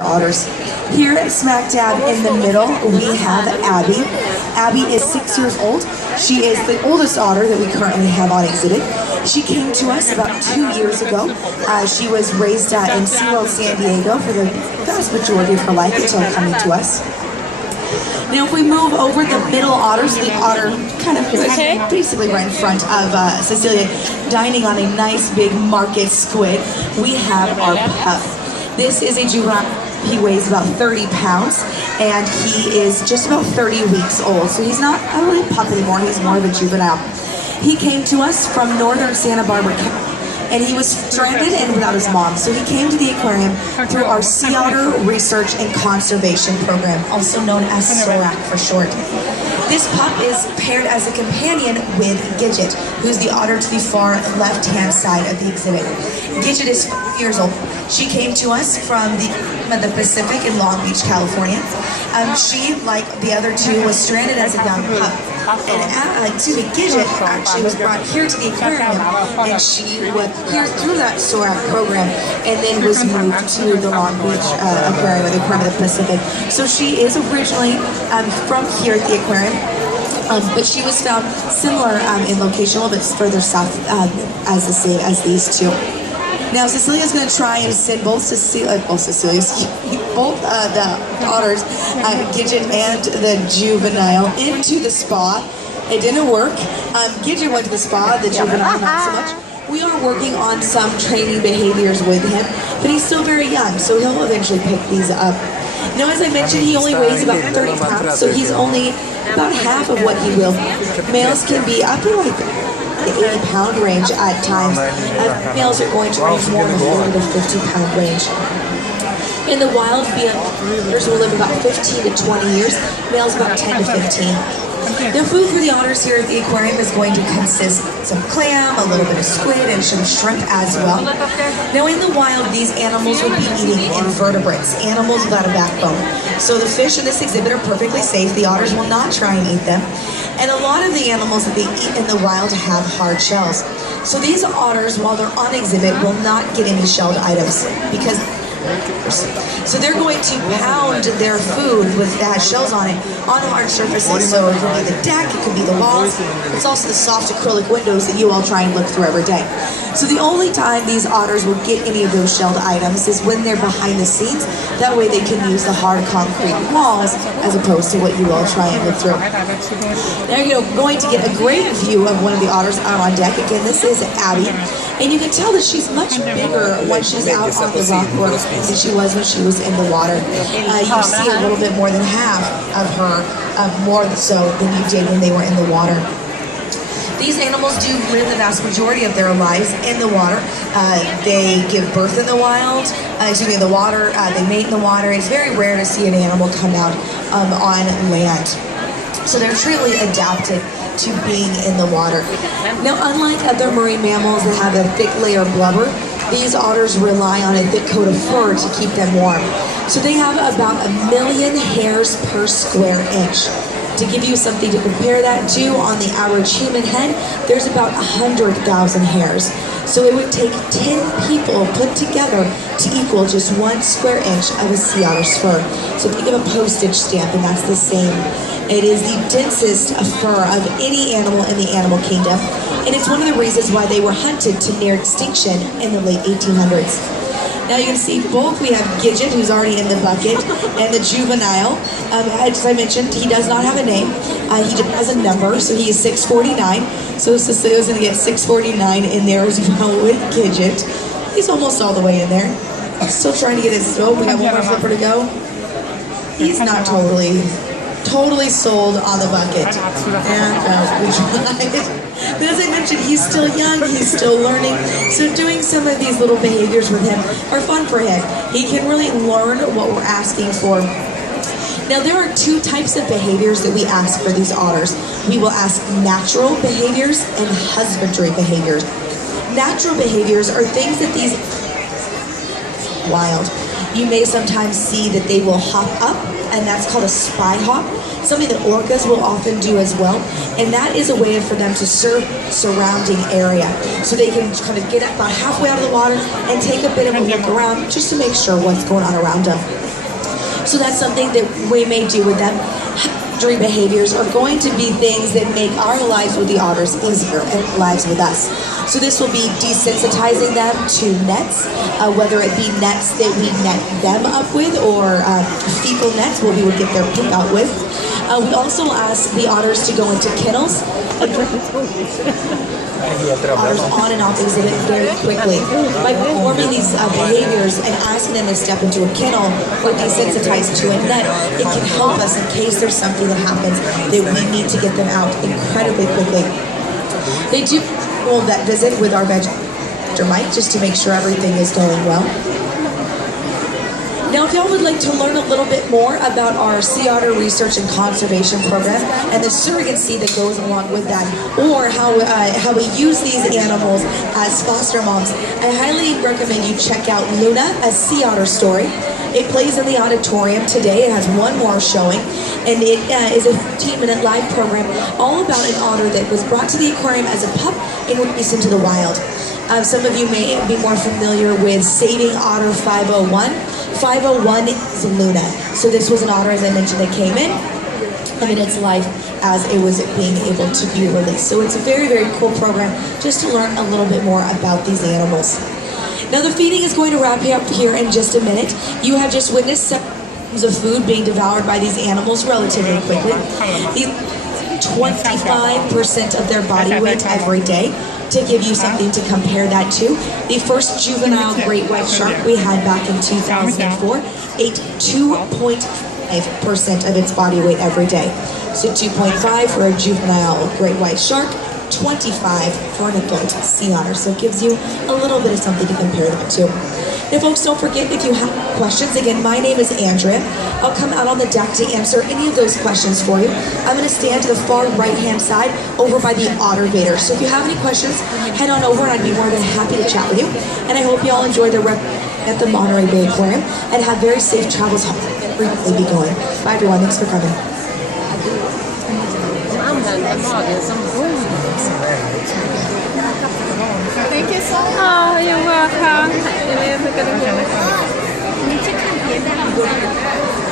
Otters. Here at smack dab in the middle, we have Abby. Abby is 6 years old. She is the oldest otter that we currently have on exhibit. She came to us about 2 years ago. She was raised in SeaWorld San Diego for the vast majority of her life until coming to us. Now if we move over the middle otters, the otter kind of basically right in front of Cecilia, dining on a nice big market squid, we have our pup. This is a juvenile. He weighs about 30 pounds, and he is just about 30 weeks old. So he's not a really pup anymore, he's more of a juvenile. He came to us from northern Santa Barbara County, and he was stranded and without his mom. So he came to the aquarium through our Sea Otter Research and Conservation Program, also known as SORAC for short. This pup is paired as a companion with Gidget, who's the otter to the far left-hand side of the exhibit. Gidget is 5 years old. She came to us from the Pacific in Long Beach, California. She, like the other two, was stranded as a young pup. And Gidget actually was brought here to the aquarium, and she was here through that SORAC program, and then was moved to the Long Beach aquarium, the Aquarium of the Pacific. So she is originally from here at the aquarium. But she was found similar in location, a little bit further south as the same as these two. Now Cecilia's going to try and send both the otters, Gidget and the juvenile, into the spa. It didn't work. Gidget went to the spa, the juvenile not so much. We are working on some training behaviors with him, but he's still very young, so he'll eventually pick these up. Now, as I mentioned, he only weighs about 30 pounds, so he's only about half of what he will. Males can be up to like the 80-pound range at times. Males are going to range more in the 40 to 50-pound range. In the wild, females will live about 15 to 20 years, males about 10 to 15. The food for the otters here at the aquarium is going to consist of some clam, a little bit of squid, and some shrimp as well. Now in the wild, these animals would be eating invertebrates, animals without a backbone. So the fish in this exhibit are perfectly safe. The otters will not try and eat them. And a lot of the animals that they eat in the wild have hard shells. So these otters, while they're on exhibit, will not get any shelled items because so they're going to pound their food that has shells on it on hard surfaces. So it could be the deck, it could be the walls. It's also the soft acrylic windows that you all try and look through every day. So the only time these otters will get any of those shelled items is when they're behind the scenes. That way they can use the hard concrete walls as opposed to what you all try and look through. Now you're going to get a great view of one of the otters out on deck. Again, this is Abby. And you can tell that she's much bigger when she's out on the rock work than she was when she was in the water. You see a little bit more than half of her, more so than you did when they were in the water. These animals do live the vast majority of their lives in the water. They give birth in the wild, in the water, they mate in the water. It's very rare to see an animal come out on land. So they're truly adapted to being in the water. Now, unlike other marine mammals that have a thick layer of blubber, these otters rely on a thick coat of fur to keep them warm. So they have about 1 million hairs per square inch. To give you something to compare that to, on the average human head, there's about 100,000 hairs. So it would take 10 people put together to equal just 1 square inch of a sea otter's fur. So think of a postage stamp, and that's the same. It is the densest fur of any animal in the animal kingdom, and it's one of the reasons why they were hunted to near extinction in the late 1800s. Now you can see both. We have Gidget, who's already in the bucket, and the juvenile. As I mentioned, he does not have a name. He just has a number, so he is 649. So Cecilia's going to get 649 in there as well with Gidget. He's almost all the way in there. Still trying to get his, oh, we have one more flipper to go. He's not totally sold on the bucket. And we tried. But as I mentioned, he's still young, he's still learning, so doing some of these little behaviors with him are fun for him. He can really learn what we're asking for. Now, there are 2 types of behaviors that we ask for these otters. We will ask natural behaviors and husbandry behaviors. Natural behaviors are things that these wild. You may sometimes see that they will hop up, and that's called a spy hop. Something that orcas will often do as well, and that is a way for them to serve surrounding area. So they can kind of get about halfway out of the water and take a bit of a look around just to make sure what's going on around them. So that's something that we may do with them. Boundary behaviors are going to be things that make our lives with the otters easier and lives with us. So this will be desensitizing them to nets, whether it be nets that we net them up with or fecal nets where we would get their poop out with. We also ask the otters to go into kennels. Otters on and off exhibit very quickly. By performing these behaviors and asking them to step into a kennel or desensitized to a net, it can help us in case there's something that happens that we need to get them out incredibly quickly. They do a vet visit with our vet Mike just to make sure everything is going well. Now, if y'all would like to learn a little bit more about our sea otter research and conservation program and the surrogacy that goes along with that, or how we use these animals as foster moms, I highly recommend you check out Luna, a sea otter story. It plays in the auditorium today. It has one more showing, and it is a 15-minute live program all about an otter that was brought to the aquarium as a pup and released into the wild. Some of you may be more familiar with Saving Otter 501. 501 is Luna. So this was an otter, as I mentioned, that came in and its life as it was being able to be released. So it's a very, very cool program just to learn a little bit more about these animals. Now the feeding is going to wrap up here in just a minute. You have just witnessed some of food being devoured by these animals relatively quickly. 25% of their body weight every day. To give you something to compare that to, the first juvenile great white shark we had back in 2004 ate 2.5% of its body weight every day. So 2.5 for a juvenile great white shark, 25 for an adult sea otter. So it gives you a little bit of something to compare that to. Now folks, don't forget, if you have questions, again, my name is Andrea. I'll come out on the deck to answer any of those questions for you. I'm going to stand to the far right-hand side over by the otter gator. So if you have any questions, head on over and I'd be more than happy to chat with you. And I hope you all enjoy the rep at the Monterey Bay Aquarium and have very safe travels home. We'll be going. Bye everyone, thanks for coming.